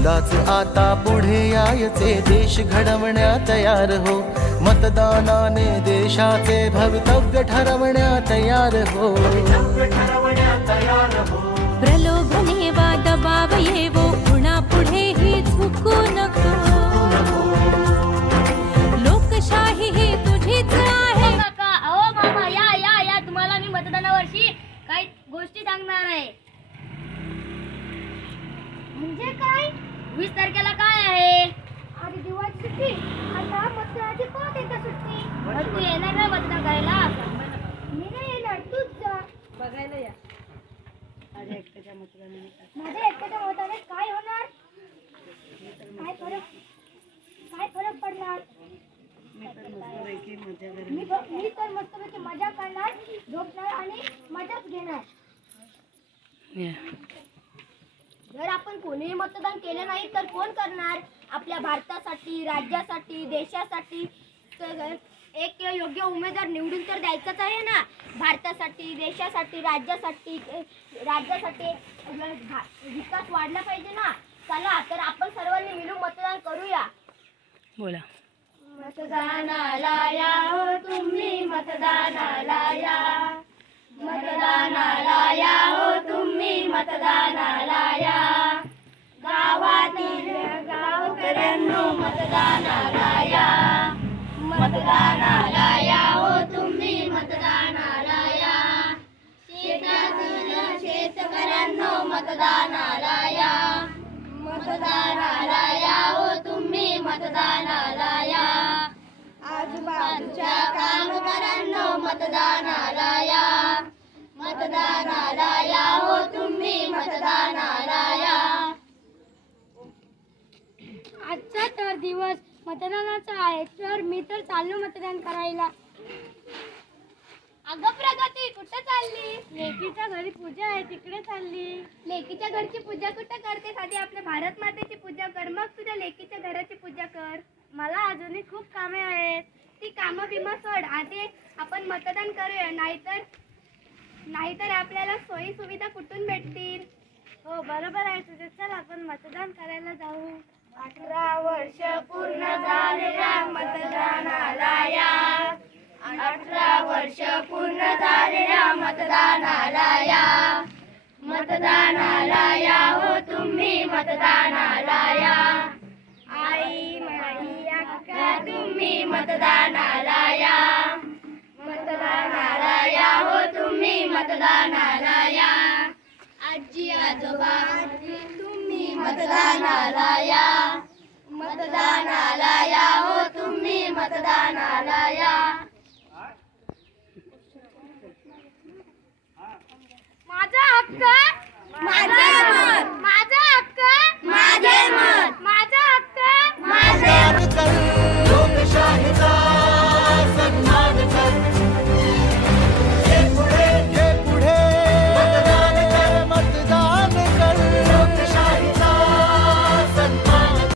तुलाच आता पुढे यायचे. देश घडवण्या तयार हो. मतदानाने देशाचे भवितव्य ठरवण्या तयार हो. प्रलोभने वा दबाव येवो. उणा पुढे ही झुकू नको. लोकशाही ही तुझीच आहे. अहो काका. अहो मामा या या या. तुम्हाला मी मतदानावर्षी काही गोष्टी सांगणार आहे. म्हणजे काय? वीस तारखेला काय आहे? आधी दिवाळी सुट्टी. आता मतदानाची परत एकदा सुट्टी. तू येणार नाही मतदान करायला मी नाही येणार. तूच जा. बघायला या. माझ्या एकट्याच्या मताने काय होणार? काय फरक? काय फरक पडणार? मी मी तर मस्तपैकी मजा करणार झोपणार आणि मजाच घेणार. कोणीही मतदान केले नाही तर कोण करणार? आपल्या भारतासाठी राज्यासाठी देशासाठी? एक योग्य उमेदवार निवडून तर द्यायचाच आहे ना. भारतासाठी देशासाठी राज्यासाठी राज्यासाठी विकास वाढला पाहिजे ना. चला तर आपण सर्वांनी मिळून मतदान करूया. बोला. मतदानाला या हो तुम्ही मतदानाला या. मतदानाला या हो मतदानाला या मतदानाला या हो तुम्ही मतदानाला या आजूबाजूच्या कामगारांनो मतदानाला या मतदानाला या हो तुम्ही मतदानाला या आजचा तर दिवस मतदानाचा आहे तर मी तर चाललो मतदान करायला. अगं प्रगती कुठे चालली? लेकीच्या घरी पूजा आहे तिकडे चालली. लेकीच्या घरची पूजा कुठे करते? आधी आपल्या भारत मातेची पूजा कर मग तुझ्या लेकीच्या घराची पूजा कर. मला अजूनही खूप कामे आहेत. ती कामं बिमं सोड. आधी आपण मतदान करूया नाहीतर नाहीतर आपल्याला सोयी सुविधा कुठून भेटतील? हो बरोबर आहे तुझे. चल आपण मतदान करायला जाऊ. अठरा वर्ष पूर्ण झालेल्या मतदानाला या अठरा वर्ष पूर्ण झालेल्या मतदानाला या मतदानाला या हो तुम्ही मतदानाला या आई माई अक्का तुम्ही मतदानाला या मतदानाला या हो तुम्ही मतदानाला या आजी आजोबा तुम्ही मतदानाला या मतदानाला या हो तुम्ही मतदानाला या 买了